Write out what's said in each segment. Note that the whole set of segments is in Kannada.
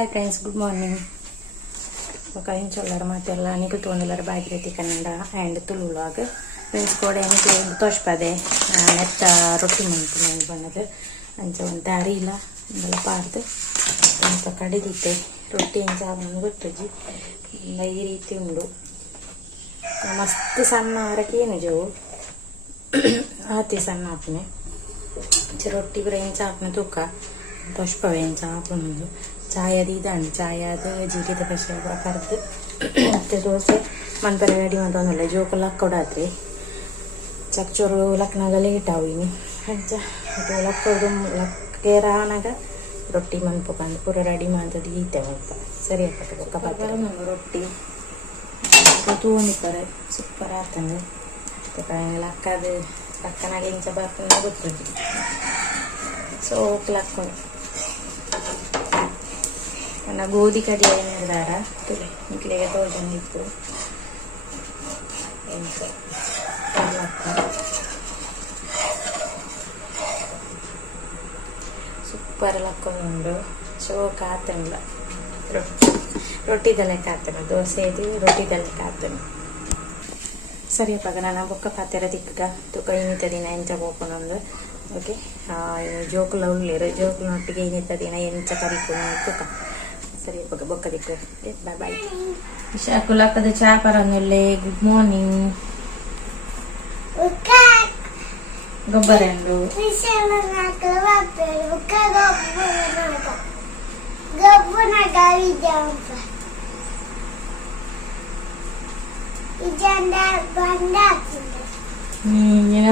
Hi friends, good morning. ఒక ఇంచోళ్ళ మాతెల్ల నీకు తోందలర బాగిరెతి కన్నడ అండ్ ತುಳುವಾಗ ಫ್ರೆಂಡ್ಸ್ ಕೋಡೆ എനിക്ക് ತೋಷ್ಪದೆ ನೆತ್ತ ರೊಟ್ಟಿ ಮಾಡ್ತೀನಿ ಬಣ್ಣದ ಅಂಚ ಒಂದು ದಾರಿ ಇಲ್ಲ ಇಂದೆಲ್ಲ ಪಾರ್ದು ಅಂತ ಕಡಿದಿತ್ತೆ ರೊಟ್ಟಿ ಇಂಚ ಗೊತ್ತಜ್ಜಿ ಈ ರೀತಿ ಉಂಡು ಮಸ್ತ್ ಸಣ್ಣ ಆರಕ್ಕೆ ಏನು ಜವು ಆತಿ ಸಣ್ಣ ಹಾಪನೆ ರೊಟ್ಟಿ ಬರ ಇಂಚ ಹಾಪನೆ ತೂಕ ತೋಷ್ಪವೆ ಇಂಚ ಹಾಪನೊಂದು ಚಾಯ್ ಅದು ಇದಂಡು ಚಾಯ್ ಅದು ಜೀರಿಗೆ ಕಷಾಯ ಪೂರ ಕರೆದು ಮತ್ತು ದೋಸೆ ಮನ್ಪರೆ ರೆಡಿ ಮಾಡ್ತಂದಲ್ಲ ಜೋಕುಲ್ಲ ಕೊಡಾತ್ರಿ ಚಕ್ಚೂರು ಲಕ್ನಾಗ ಲೇಟ್ ಆವಿನಿ ಅಂಚ ಅದು ಲಕ್ಕೋದು ಲಕ್ಕೇರಾನಾಗ ರೊಟ್ಟಿ ಮನ್ಪಂದು ಪೂರ ರೆಡಿ ಮಾಡ್ತದ್ದು ಈತೆ ಮಲ್ಪ ಸರಿ ಆಗ್ತದೆ ಬೊಕ್ಕ ಪಾತ್ರ ರೊಟ್ಟಿ ತೂಂಡಿದ್ದಾರೆ ಸೂಪರ್ ಆಗ್ತಂದು ಲಕ್ಕದು ಲಕ್ಕನಾಗ ಇಂಚ ಬರ್ತಂದು ಗೊತ್ತಿದ್ದು ಸೊ ಲಕ್ಕೊಂಡು ನನ್ನ ಗೋಧಿ ಕಡಿ ಏನಿರ್ದಾರ ತುಳಿ ಇಂಕ್ಲೆಗೆ ತೋಜಂದಿತ್ತು ಸೂಪರ್ ಲಕ್ಕೊಂಡು ಶೋಕ ಆತನಿಲ್ಲ ರೊಟ್ಟಿದಲ್ಲೇ ಕಾತನು ದೋಸೆ ಇದು ರೊಟ್ಟಿದಲ್ಲೇ ಕಾತನು ಸರಿಯಪ್ಪಾಗ ನಾನು ಬೊಕ್ಕ ಪಾತ್ರೆ ತಿಕ್ಕ ತುಕ ಇನ್ನಿತ ದಿನ ಎಂಚ ಹೋಗ್ಕೊಂಡೊಂದು ಓಕೆ ಜೋಕುಲ ಉಳ್ಳಿರು ಜೋಕುಲನೊಟ್ಟಿಗೆ ಇನ್ನಿತ ದಿನ ಎಂಚ ಕರಿಕೊಂಡು ತುಕ ಸರಿ ಬೊಕ್ಕ ದಿಕ್ಕು ಬಾಯ್ ಬಾಯ್ ಶಾಕುಲಕ್ಕದ ಚಾಪರನ್ನುಳ್ಳೆ ಗುಡ್ ಮಾರ್ನಿಂಗ್ ಗೊಬ್ಬರ ಉಂಡು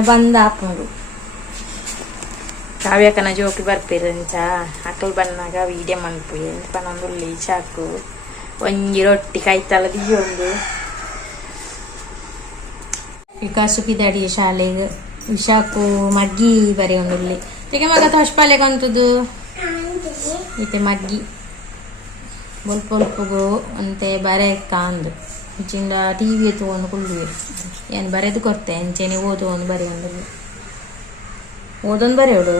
ಬಂದ ಹಾಕೊಂಡು ಕಾವ್ಯಕನ ಜೋಕಿ ಬರ್ಪಿರಂಚ ಅಕ್ಕಲ್ ಬನ್ನಾಗ ವೀಡಿಯೋ ಮನ್ಪು ಎಂತ ಪನೊಂದುಳ್ಳಿ ಚಾಕು ಒಂಜಿ ರೊಟ್ಟಿ ಕೈತಲ ದಿಯೊಂದು ವಿಕಾಸುಕಿ ದಡಿ ಶಾಲೆಗೆ ವಿಶಾಕು ಮಗ್ಗಿ ಬರೆಯೊಂದುಳ್ಳಿ ಈಗ ಮಗ ತೋಷ್ಪಾಲೆಗಂತದ್ದು ಈತೆ ಮಗ್ಗಿ ಬೊಲ್ಪ ಬೊಲ್ಪಗು ಅಂತೆ ಬರೆಯಕ್ಕ ಅಂದು ಇಂಚಿಂದ ಟಿವಿ ತಗೊಂಡು ಕುಳ್ಳುವೆ ಏನು ಬರೆದು ಕೊಡ್ತೆ ಅಂಚೆನೆ ಓದೋನು ಬರೆಯೊಂದುಳ್ಳಿ ಓದೊಂದು ಬರೆಯೋಡು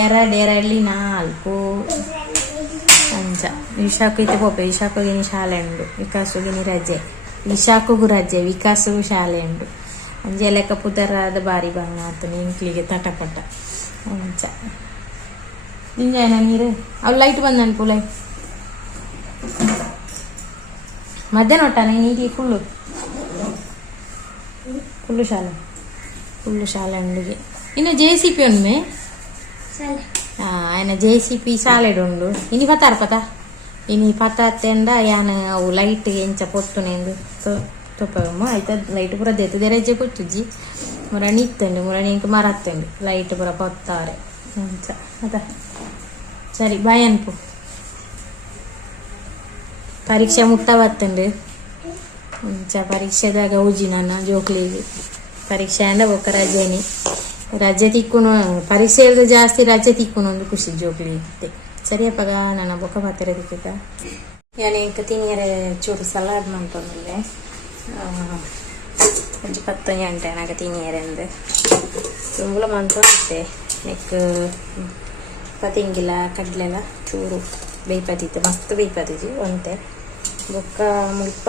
ಎರಡಲ್ಲಿ ನಾಲ್ಕು ಅಂಚ ವಿಶಾಖ ಇತ್ತೆ ಪೋಪೆ ವಿಶಾಖಗಿನಿ ಶಾಲೆ ಉಂಡು ವಿಕಾಸುಗಿನಿ ರಜೆ ವಿಶಾಖಗೂ ರಜೆ ವಿಕಾಸಗೂ ಶಾಲೆ ಉಂಡು ಅಂಜೆ ಲೆಕ್ಕ ಪುದರಾದ ಬಾರಿ ಬಂಗ ಆತು ಇಂಕ್ಲಿಗೆ ತಟಪಟ ಅಂಚ ನಿಂಜಾಯನ ನೀರು ಅವು ಲೈಟ್ ಬಂದನು ಪುಲೈ ಮಧ್ಯಾಹ್ನ ಒಟ್ಟಾನ ನೀರಿಗೆ ಫುಲ್ಲು ಶಾಲೆ ಉಂಡಿಗೆ ಇನ್ನು JCP ಒಮ್ಮೆ ఆయన JCP సాలెడ్ ఉండు ఇని పతారు పత ఇని పతాతెండ యాన అవు లైట్ ఎంచ పొత్తునేందు తొప్పమో అయితే లైట్ ಪೂರ ದೆತ್ತು ದೆರೆಜೆ ಕೊಚ್ಚುಜಿ ಮುರಣಿ ಇತ್ತಂಡು ಮುರಣಿ ಇಂಕ ಮರತ್ತಂಡು ಲೈಟ್ ಪೂರ ಪೊತ್ತಾರೆ ಅಂಚ ಅದ ಸರಿ ಬಾಯ್ ಅನ್ಪು ಪರೀಕ್ಷೆ ಮುಟ್ಟವತ್ತಂಡು ಅಂಚ ಪರೀಕ್ಷೆದಾಗ ಊಜಿ ನನ್ನ ಜೋಕ್ಲಿಗೆ ಪರೀಕ್ಷೆ ಅಂಡ ಒಕ್ಕ ರಜೆನಿ ರಜೆ ತಿಕ್ಕುನು ಪರೀಕ್ಷೆ ಇರೋದು ಜಾಸ್ತಿ ರಜೆ ತಿಕ್ಕುನು ಒಂದು ಖುಷಿ ಜೋಕ್ಲಿ ಇತ್ತೆ ಸರಿಯಪ್ಪಾಗ ನನ್ನ ಬೊಕ್ಕ ಪಾತ್ರೆ ತಿಕ್ಕ ಯಾನೆ ಇಂಕ ತಿನಿಯರೆ ಚೂರು ಸಲಾಡ್ ಮಾಡ್ಕೊಂಡ್ರೆ ಒಂಜಿ 10 ಗಂಟೆ ನಾಗ ತಿನಿಯರೆ ಅಂದು ತುಂಬಲ ಮಾಡ್ಕೊಂಡೆ ನೆಕ್ ಪತಿಂಗಿಲ್ಲ ಕಡ್ಲೆಲ್ಲ ಚೂರು ಬೇಯ್ಪತ್ತಿತ್ತು ಮಸ್ತ್ ಬೇಯ್ಪತ್ತಿದ್ವಿ ಒಂತೆ ಬೊಕ್ಕ ಮುಲ್ಪ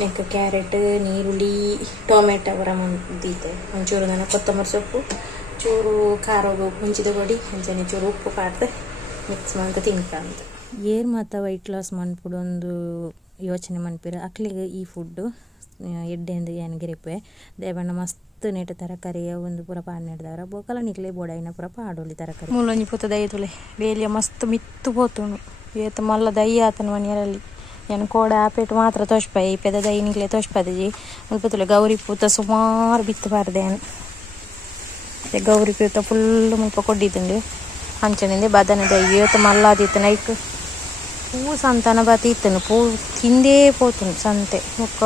ನೆಕ್ ಕ್ಯಾರೆಟ್ ನೀರುಳ್ಳಿ ಟೊಮೆಟೊ ಬರ ಮುಂದಿತ್ತೆ ಒಂಚೂರು ನನ್ನ ಕೊತ್ತಂಬರಿ ಸೊಪ್ಪು ಚೂರು ಖಾರೋಗು ಮುಂಚಿದ ಪೊಡಿ ಅಂಚನೆ ಚೂರು ಉಪ್ಪು ಪಾಡ್ದು ಮಿಕ್ಸ್ ಮಾಡ್ಕ ತಿನ್ಕಂತ ಏರ್ ಮತ್ತು ವೈಟ್ ಲಾಸ್ ಮನ್ಪುಡು ಒಂದು ಯೋಚನೆ ಮನ್ಪಿರ ಅಕ್ಲಿಗೆ ಈ ಫುಡ್ಡು ಎಡ್ಡೆಂದು ಏನು ಗಿರಿಪೆ ದೇವಣ್ಣ ಮಸ್ತ್ ನೆಟ್ಟು ತರಕಾರಿಯ ಒಂದು ಪೂರ ಪಾಡು ನೆಡ್ದವ್ರ ಬೋಕಲ ನಿಕ್ಲೆ ಬೋಡೈನ ಪೂರ ಪಾಡೋಲಿ ತರಕಾರಿ ಮೂಲೊಂಜಿ ಪೂತ ದೈತುಲೆ ಬೇಲಿಯ ಮಸ್ತ್ ಮಿತ್ತು ಪೋತುಂಡು ಏತ ಮಲ್ಲ ದೈ ಆತನ ಮನೆಯಲ್ಲಿ ಏನು ಕೋಡ ಆಪೇಟು ಮಾತ್ರ ತೋಷ್ಪಾಯಿ ಪೆದ ದೈನಿಗ್ಲೆ ತೋಷ್ಪದಜಿ ಮುಲ್ಪತ್ತುಲೆ ಗೌರಿ ಪೂತ ಸುಮಾರು ಬಿತ್ತು ಬಾರ್ದೇನು ಗೌರಿ ಪೂತ ಫುಲ್ಲು ಮುಲ್ಪ ಕೊಡ್ಡಿದ್ದುಂಡು ಅಂಚನಿಂದೆ ಬದನೆ ದೈ ಇವತ್ತು ಮಲ್ಲಾದಿತ್ತು ನೈಟ್ ಪೂ ಸಂತಾನ ಬಾತಿ ಇತ್ತನು ಪೂ ತಿಂದೇ ಪೋತುಂಡು ಸಂತೆ ಮುಕ್ಕ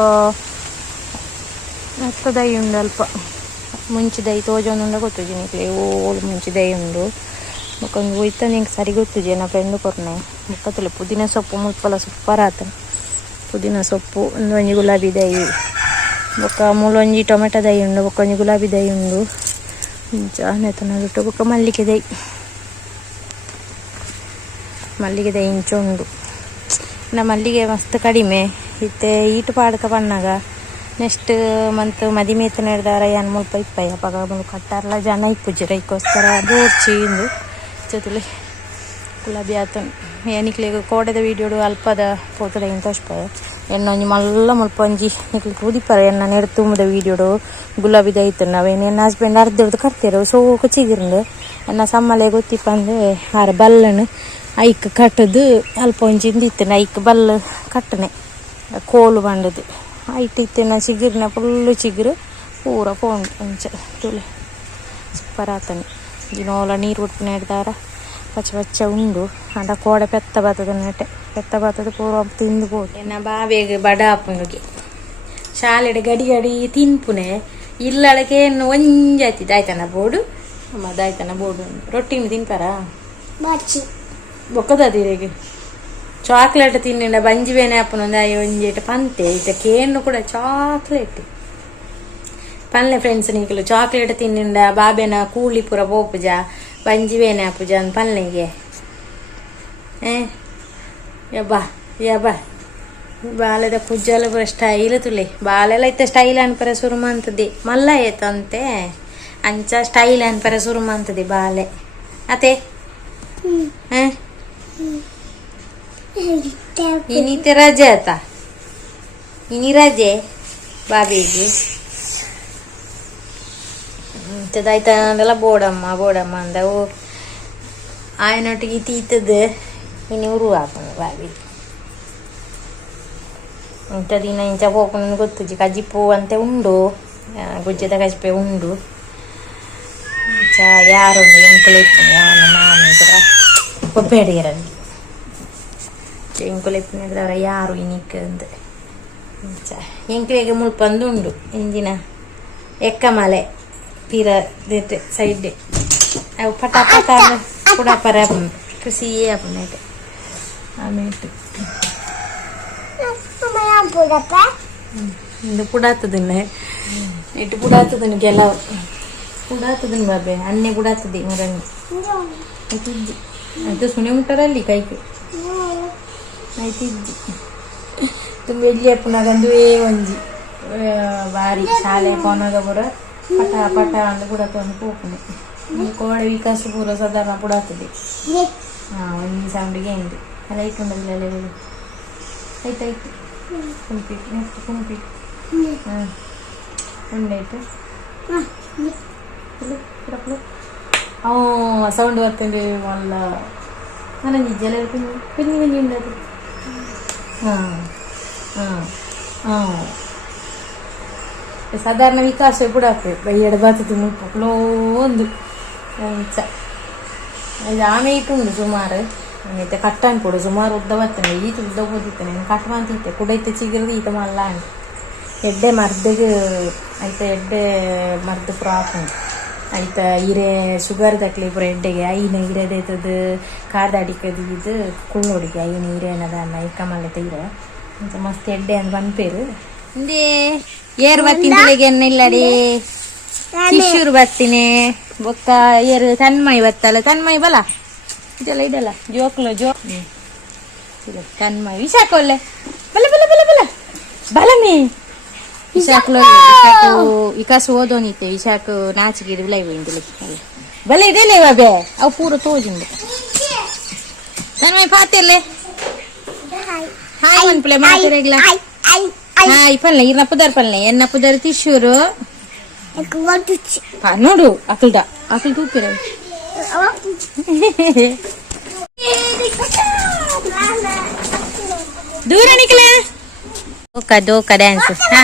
ಮತ್ತ ದೈ ಉಂಡು ಅಲ್ಪ ಮುಂಚೆ ದೈ ತೋಜೊಂದುಂಡ ಗೊತ್ತುಜಿ ನಿಕ್ಲೆ ಓಳು ಮುಂಚೆ ದೈ ಉಂಡು ಮುಕ್ಕೊಂದು ಹೋಯ್ತ ನಿಂಗೆ ಸರಿ ಗೊತ್ತುಜಿ ನನ್ನ ಫ್ರೆಂಡು ಕೊರ್ನೆ ಮುಕ್ಕತ್ತಲೆ ಪುದೀನ ಸೊಪ್ಪು ಮುಲ್ಪಲ ಸೂಪರ್ ಆತನು ಪುದೀನ ಸೊಪ್ಪು ಒಂದೊಂಜಿ ಗುಲಾಬಿ ದೈ ಬೊಕ್ಕ ಮೂಲೊಂಜಿ ಟೊಮೆಟೊ ದೈ ಉಂಡು ಬೊಕ್ಕೊಂಜಿ ಗುಲಾಬಿ ದೈ ಉಂಡು ನೆತ್ತನದುಟ್ಟು ಬೊಕ್ಕ ಮಲ್ಲಿಗೆ ದೈ ಇಂಚ ಉಂಡು ಮಲ್ಲಿಗೆ ಮಸ್ತ್ ಕಡಿಮೆ ಇತ್ತೆ ಈಟು ಪಾಡ್ಕ ಪಣ್ಣಾಗ ನೆಕ್ಸ್ಟ್ ಮಂತ್ ಮದಿಮೇತ ನಡೆದಾರ ಏನು ಮುಲ್ಪ ಇಪ್ಪಯ್ಯ ಪಗ ಕಟ್ಟಾರಲ್ಲ ಜನ ಇಪ್ಪುಜ್ಜಿ ರೈಕೋಸ್ಕರ ದೋರ್ಚಿಂದು ಜೊತೆಲಿ ಗುಲಾಬಿ ಆತು ಏನಿಕ್ಲಿಗೆ ಕೋಡೆದ ವೀಡಿಯೋಡು ಅಲ್ಪದ ಫೋಟೋದ ಏನು ತೋರಿಸ್ಪದ ಎಣ್ಣೊಂಜಿ ಮಲ್ಲ ಮುಲ್ಪ ಒಂಜಿ ನಿಕ್ಲಿಗೆ ಉದಿಪ್ಪರ ಎನ್ನ ನೆಡು ತುಂಬದ ವೀಡಿಯೋಡು ಗುಲಾಬಿದ ಐತು ನಾವೇನು ಎನ್ನ ಹಸ್ಬೆಂಡ್ ಅರ್ಧರ್ದು ಕಟ್ತೇವೆ ಸೋಕ ಚಿಗಿರ್ಂದು ಎನ್ನ ಸಮ್ಮಲೆ ಗೊತ್ತಿಪ್ಪಂದು ಆರ ಬಲ್ಲನು ಐಕ್ ಕಟ್ಟದು ಅಲ್ಪ ಒಂಜಿಂದ ಇತ್ತು ಐಕ್ ಬಲ್ಲ ಕಟ್ಟನೆ ಕೋಲು ಬಂಡದು ಐಟ್ ಇತ್ತಿನ ಚಿಗುರಿನ ಫುಲ್ಲು ಚಿಗುರು ಪೂರ ಪೋಂಡು ಅಂಚ ತುಳು ಸೂಪರ್ ಆತನೆ ದಿನೋಲ ನೀರು ಉಟ್ಪಿನ ಹಿಡ್ದಾರ ಪಚ್ಚ ಪಚ್ಚ ಉಂಡು ಅಂಡ ಕೋಡೆ ಪೆತ್ತ ಬತ್ತದ ನೆಟ್ಟೆ ಪೆತ್ತ ಬತ್ತದ ಪೂರ ತಿಂದು ಬೋದು ಎನ್ನ ಬಾವಿಗೆ ಬಡ ಅಪ್ಪನಿಗೆ ಶಾಲೆಡೆ ಗಡಿ ಗಡಿ ತಿನ್ಪುನೆ ಇಲ್ಲಳಕ್ಕೆ ಏನು ಒಂಜಾಯ್ತಿದ್ದು ಆಯ್ತನ ಬೋಡು ಅಮ್ಮದು ಆಯ್ತನ ಬೋಡು ರೊಟ್ಟಿನ ತಿನ್ಪಾರ ಬೊಕ್ಕದೀರೆಗೆ ಚಾಕ್ಲೇಟ್ ತಿನ್ನಿಂಡ ಬಂಜಿವೇನೆ ಅಪ್ಪನೊಂದು ಒಂಜೇಟ ಪಂತೆ ಇತ ಕೇನು ಕೂಡ ಚಾಕ್ಲೇಟ್ ಪನ್ಲೆ ಫ್ರೆಂಡ್ಸ್ ನೀಕಲು ಚಾಕ್ಲೇಟ್ ತಿನ್ನಿಂಡ ಬಾಬೆನ ಕೂಲಿ ಪೂರ ಪೋಪುಜ ಬಂಜಿವೇನೆ ಅಪ್ಪುಜ ಅಂದ್ ಪನ್ಲೆಗೆ ಯಬ್ಬಾ ಯಬ್ಬಾ ಬಾಲೆದ ಕುಜ್ಜಲ ಪೂರ ಸ್ಟೈಲ್ ತುಳಿ ಬಾಲೆಲ್ಲ ಇತ್ತ ಸ್ಟೈಲ್ ಅನ್ಪರ ಸುರುಮ ಅಂತದೆ ಮಲ್ಲ ಏತಂತೆ ಅಂಚ ಸ್ಟೈಲ್ ಅನ್ಪರ ಸುರುಮ ಅಂತದೆ ಬಾಲೆ ಅತೆ ಇನ್ನಿತ್ತೆ ರಜೆ ಆತ ಇನಿ ರಜೆ ಬಾಬಿಗೆ ಇಂಥದ್ದಾಯ್ತಂದೆಲ್ಲ ಬೋಡಮ್ಮ ಅಂದವು ಆಯ್ನೊಟ್ಟಿಗೆ ತೀತದ ಇನ್ನು ಉರು ಹಾಕೊಂಡು ಬಾಬಿ ಇಂಥ ದಿನ ಇಂಚ ಹೋಗ್ಕೊಂಡು ಗೊತ್ತುಜಿ ಕಜಿಪು ಅಂತ ಉಂಡು ಗುಜ್ಜದ ಕಜಿಪೆ ಉಂಡು ಇಂಚ ಯಾರೊಂದು ಎಂಕುಲು ಇಪ್ಪು ನಾನು ಒಪ್ಪೇಡಿಯರಲ್ಲಿ ಎಂಕುಲು ಇಪ್ಪು ನಡೆದವರ ಯಾರು ಇನಿಕ್ ಅಂದ ಇಂಚ ಎಂಕ್ಲಿಗೆ ಮುಲ್ಪಂದು ಉಂಡು ಇಂಜಿನ ಎಕ್ಕಮಲೆ ಪೀರ ದೇತೆ ಸೈಡ್ ಅವು ಪಟ ಪಟ ಪುಡಪರ ಕೃಷಿಯೇ ಅಪ್ಪನೇಟೆ ಆಮೇಲೆ ಇಂದು ಪುಡಾತದನ್ನೇ ಇಟ್ಟು ಪುಡಾತದನ್ನು ಕೆಲವು ಪುಡಾತದನ್ನು ಬಾಬೆ ಅನ್ನೆ ಪುಡಾತದೆ ಮರಣ್ಣಿ ಆಯ್ತಿದ್ದಿ ಅದು ಸುನೆ ಮುಟ್ಟರಲ್ಲಿ ಕೈಗೆ ಆಯ್ತಿದ್ದಿ ತುಂಬ ಎಲ್ಲಿ ಅಪ್ಪನಾಗಂದುವೇ ಒಂಜಿ ಬಾರಿ ಶಾಲೆ ಕೊನಾಗ ಪೂರ ಪಟ ಪಟ ಅಂದು ಪುಡತೊಂದು ಪೋಪುನೆ ಕೋಡೆ ವಿಕಾಸ ಪೂರ ಸಾಧಾರಣ ಪುಡಾತದೆ ಒಂದು ಸೌಂಡಿಗೆ ಎಂಡು ಅಲ್ಲ ಇಟ್ಕೊಂಡಲ್ಲ ಆಯ್ತಾಯ್ತು ಕುಂಪಿಟ್ಟು ನೆಕ್ಸ್ಟ್ ಕುಂಪಿಟ್ಟು ಉಂಡಾಯ್ತು ಸೌಂಡ್ ಬರ್ತಂಡೆ ಮಲ್ಲ ನನ್ನ ನಿಜ್ಜೆಲ್ಲ ಕುಂಜಿ ಕುಂಜಿ ಕುಂಜಿ ಉಂಡದು ಸಾಧಾರಣ ವಿಕಾಸ ಬಿಡಾಕ್ತೇವೆ ಬೈಯಡ ಬಾತದು ಮುಪ್ಪಲೋ ಒಂದು ಇಂಚ ಇದು ಆಮೆ ಇಟ್ಟುಂಡು ಸುಮಾರು అయితే కట్టాను కూడా సుమారు ఉద్ద వస్తాను ఈత ఉద్ద పోతాను నేను కట్టమంత ఇస్తే కుడైతే చిగురుది ఈత మళ్ళా అని ಎಡ್ಡೆ ಮರ್ದೆಗೆ ಆಯ್ತು ಎಡ್ಡೆ ಮರ್ದು ಫ್ರಾಕ್ ಆಯ್ತು ಹಿರೇ ಶುಗರ್ ತಕ್ಲಿ ಪೂರ ಎಡ್ಡೆಗೆ ಐನ ಹಿರೇದೈತದ ಕಾರ್ದ ಅಡಿಕದು ಇದು ಕುಳ್ಳೋಡಿಗೆ ಐನ ಹಿರೇನದ ಅನ್ನ ಇಕ್ಕಮಲ್ಲ ತೀರ ಅಂತ ಮಸ್ತ್ ಎಡ್ಡೆ ಅಂತ ಬಂದ್ಪೇರು ಹಿಂದೆ ಏರು ಬತ್ತಿನ ಎಣ್ಣೆ ಇಲ್ಲಡಿ ಶಿಶೂರು ಬತ್ತೀನಿ ಬೊಕ್ಕ ಏರು ತನ್ಮೈ ಬತ್ತಲ್ಲ ತನ್ಮೈ ಬಲ ಇದೆಲ್ಲ ಇದೆಲ್ಲ ಜೋಕ್ಲು ತನ್ಮೈ ವಿಶಾಖೊಲ್ಲೆ ಬಲ ಬಲ ಬಲ ಬಲ ಬಲಮೇ ವಿಶಾಖಲು ವಿಕಾಸ ಓದೋನಿತ್ತೆ ವಿಶಾಖ ನಾಚಿಗೆ ವಿಲೈ ಹೋಯಿಂದಿಲ್ಲ ಬಲ ಇದೆಲ್ಲ ಬಾಬೆ ಅವು ಪೂರ ತೋಜಿಂದ ತನ್ಮೈ ಪಾತಿರ್ಲೆ ಹಾಯ್ ಮನ್ಪಲೆ ಮಾತಿರಗ್ಲ ಹಾಯ್ ಪಲ್ಲೆ ಇರ್ನ ಪುದರ್ ಪಲ್ಲೆ ಎನ್ನ ಪುದರ್ ತಿಶೂರು ನೋಡು ಅಕಲ್ಡ ಅಕಲ್ ತೂಪಿರ ದೂರ ನಿಕಲ ದೋಕ ದೋಕ ಡ್ಯಾನ್ಸ್ ಹಾ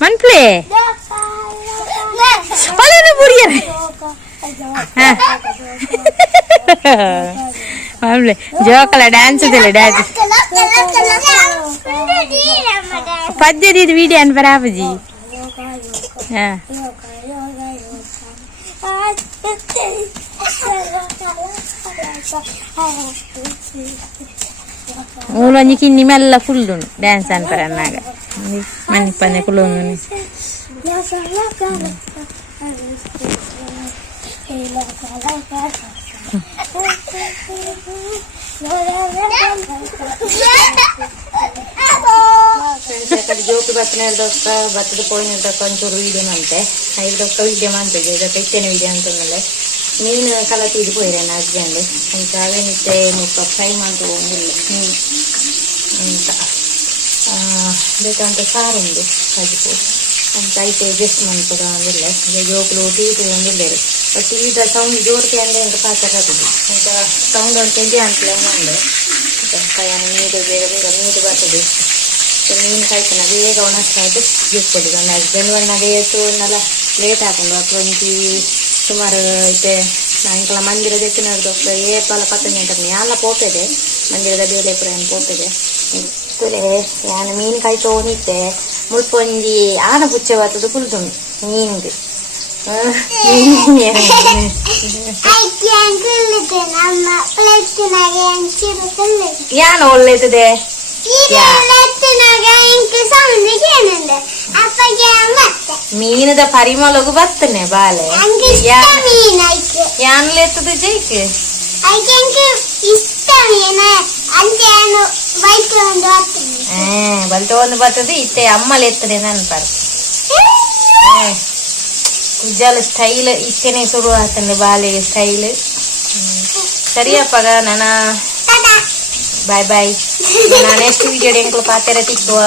ಮನ್ಪ್ಲೆ ಅಲ್ಲ ಬುಡಿಯರ ಹಾ ಮನ್ಪ್ಲೆ ಜೋಕಲ ಡ್ಯಾನ್ಸ್ ಇದೆಲ್ಲ ಡ್ಯಾನ್ಸ್ ಪದ್ಯದ ಇದು ವಿಡಿಯೋ ಅನ್ ಬರಾಬಜಿ ಹಾ ಊಲೊಂಜಿ ಕಿನ್ನಿ ಮೆಲ್ಲ ಫುಲ್ಲು ಡ್ಯಾನ್ಸ್ ಅನ್ಪರ ಅನ್ನಾಗ ಮನಿ ಪನ್ನೆ ಕುಲೋನು ಜೋಕು ಬತ್ತನೆ ಹಿಡ್ದೊಕ್ಕ ಬತ್ತದ ಪೋಯಿನ ಹಿಡ್ದೊಕ್ಕ ಒಂಚೂರು ವೀಡಿಯೋನಂತೆ ಹಿಡ್ದೊಕ್ಕ ವಿಡಿಯೋ ಮಾಡ್ತಿದ್ದೆ ಇದಕ್ಕೆ ಇತ್ತೇನೆ ವಿಡಿಯೋ ಅಂತಂದಲೆ ಮೀನು ಕಲತಿ ಇದು ಪೋಯಿರೆ ನನ್ನ ಹಸ್ಬೆಂಡ್ ಅಂತ ಅವೇನಿತ್ತೆ ಮುಪ್ಪ ಫ್ರೈ ಮಾಡ್ಕೊಂದಿಲ್ಲ ಮೀನು ಅಂತ ಬೇಕಂತ ಸಾರು ಉಂಡು ಕಜಿಪು ಅಂತ ಐತೆ ಅಡ್ಜಸ್ಟ್ ಮಾಡ್ತದ ಅಂದಿಲ್ಲ ಈಗ ಜೋಕುಲು ಟಿವಿ ಒಂದಿಲ್ಲೇರು ಬಟ್ ಟಿವಿದ ಸೌಂಡ್ ಜೋರ್ಕೆ ಅಂದ್ರೆ ಅಂತ ಪಾತಾಕತ್ತಿದ್ದು ಅಂತ ಸೌಂಡ್ ಒಂದು ತೆಗೆ ಅಂತಲೇ ಉಂಡು ಕೈಯನ್ನು ನೀರು ಬೇಗ ಬೇಗ ನೀರು ಬರ್ತದೆ ಮೀನು ಕಾಯ್ತಾನ ಬೇಗ ಒಣಸ್ತಾಯ್ತು ಗಿಟ್ಕೊಡಿ ನನ್ನ ಹಸ್ಬೆಂಡ್ ಒಣ್ಣಗೆ ಎತ್ತುವನ್ನೆಲ್ಲ ಲೇಟ್ ಹಾಕೊಂಡು ಅಕ್ಕೊಂದು ಸುಮಾರು ಐತೆ ಸಾಯಂಕಾಲ ಮಂದಿರದ ಎತ್ತಿನ ಹಿಡ್ದು ಏಪಲ್ಲ ಪತ್ತೊಂದು ಗಂಟೆ ಎಲ್ಲ ಪೋತದೆ ಮಂದಿರದ ಬೇಳೆ ಪುರ ಏನು ಪೋತದೆ ತುಲೆ ನಾನು ಮೀನು ಕಾಯ್ತು ನಿತ್ತೆ ಮುಳ್ಪೊಂಜಿ ಆನ ಪುಚ್ಚೆ ಬರ್ತದೆ ಕುಲ್ತುಂಡು ಮೀನಿಗೆ ಯಾನು ಒಳ್ಳೆತದೆ ಮೀನದ ಪರಿಮಳಗು ಬರ್ತನೆ ಬಾಲೆ ಯಾನ್ಲ ಎತ್ತದ ಜೈಕ್ ಬಲ್ತ ಒಂದು ಬರ್ತದೆ ಇತ್ತೆ ಅಮ್ಮಲ್ ಎತ್ತದೆ ನೆನಪಾರು ಕುಜ್ಜಾಲ ಸ್ಟೈಲ್ ಇತ್ತೇನೆ ಶುರು ಆಗ್ತದೆ ಬಾಲೆ ಸ್ಟೈಲ್ ಸರಿಯಪ್ಪಗ ನಾನು ಬಾಯ್ ಬಾಯ್ ನಾನು ನೆಕ್ಸ್ಟ್ ವಿಡಿಯೋ ಎಂಕ್ಲು ಪಾತೆರ ತಿಕ್ಕುವ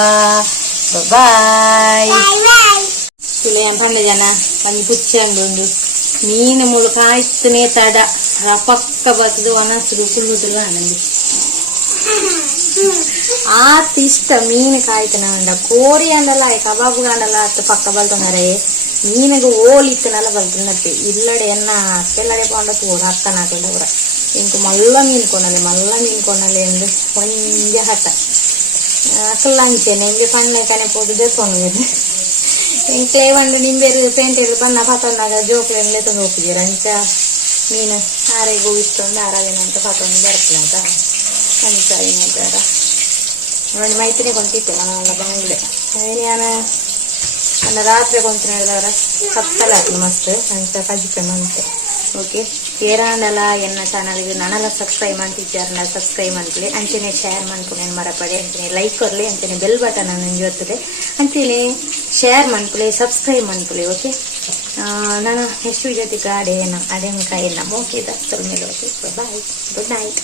ಬಾಯ್ ತುಲೆ ಪಂಡ ಜನ ಕಮ್ಮಿ ಪುಚ್ಚಂಡು ಮೀನು ಮುಳು ಕಾಯ್ತನೇ ತಡ ಪಕ್ಕ ಬರ್ತದು ಒಣಸುದು ಕುಳ್ಳುದು ನನಗೆ ಆತ ಇಷ್ಟ ಮೀನು ಕಾಯ್ತನ ಅಂಡ ಕೋರಿ ಅಂಡಲ್ಲ ಕಬಾಬು ಗಂಡಲ್ಲ ಅತ್ತ ಪಕ್ಕ ಬಲ್ತಂದರೆ ಮೀನಿಗೆ ಓಲಿತ್ತನೆಲ್ಲ ಬಲ್ತನಪ್ಪಿ ಇಲ್ಲಡೆ ಎನ್ನ ಅತ್ತೆಲ್ಲಡೆ ಕೊಂಡ ತೋರ ಅತ್ತನಾಕಲ್ಡ ಅವರ ಇಂಕು ಮಲ್ಲ ಮೀನು ಕೊನಲೆ ಎಂದು ಒಂಜೆ ಹಠ ಅಕ್ಕಲ್ಲಂಚೆ ನಿಂಗೆ ಸಣ್ಣ ಕನೆ ಪೋದು ತೊಂದು ಎಂಕ್ಲೇ ಒಂದು ನಿಂಬೆರು ಪೇಂಟೆರು ಬಣ್ಣ ಪತ್ತೊಂದಾಗ ಜೋಕ್ಲೆಂಡ್ಲೆ ತಂದು ಹೋಗ್ತಿದ್ದೀರ ಅಂಚ ಮೀನು ಆರೆಗೂ ಇಷ್ಟೊಂದು ಆರಾಧನೆ ಅಂತ ಪತ್ತೊಂದು ಬರ್ತದೆ ಅಂತ ಅಂಚ ಏನಾರ ಒಂದು ಮೈತ್ರಿ ಕೊಂತಿತ್ತು ನಾನು ಬಂಗ್ಲೆ ಅದೇನು ನಾನು ನನ್ನ ರಾತ್ರಿ ಕೊಂತೀನಿ ಹೇಳಿದವರ ಸತ್ತಲ್ಲ ಮಸ್ತ್ ಅಂತ ಕಜಿಪೆ ಮಂತೆ ಓಕೆ ಏರಾಂಡಲ ಎನ್ನ ಚಾನಲ್ಗೆ ನಾನೆಲ್ಲ ಸಬ್ಸ್ಕ್ರೈಬ್ ಮಾಡ್ತಿದ್ದಾರಲ್ಲ ಸಬ್ಸ್ಕ್ರೈಬ್ ಮಾಡ್ಕೊಳ್ಳಿ ಅಂಚೆನೆ ಶೇರ್ ಮಾಡ್ಕೊಂಡು ಏನು ಮರಪಡೆ ಅಂಚೆನೆ ಲೈಕ್ ಕೊರಲಿ ಅಂಚೆನೆ ಬೆಲ್ ಬಟನ್ ನಂಗೆ ಗೊತ್ತದೆ ಅಂಚೆನೆ ಶೇರ್ ಮಾಡ್ಕೊಳ್ಳಿ ಸಬ್ಸ್ಕ್ರೈಬ್ ಮಾಡ್ಕೊಳ್ಳಿ ಓಕೆ ನಾನು ನೆಕ್ಸ್ಟ್ ವಿಡಿಯೋ ಅಡೆ ಅಡೆ ಕಾಯಿಲ್ಲ ಓಕೆ ದಸ್ತಲ್ ಮೇಲೆ ಓಕೆ ಬಾಯ್ ಗುಡ್ ನೈಟ್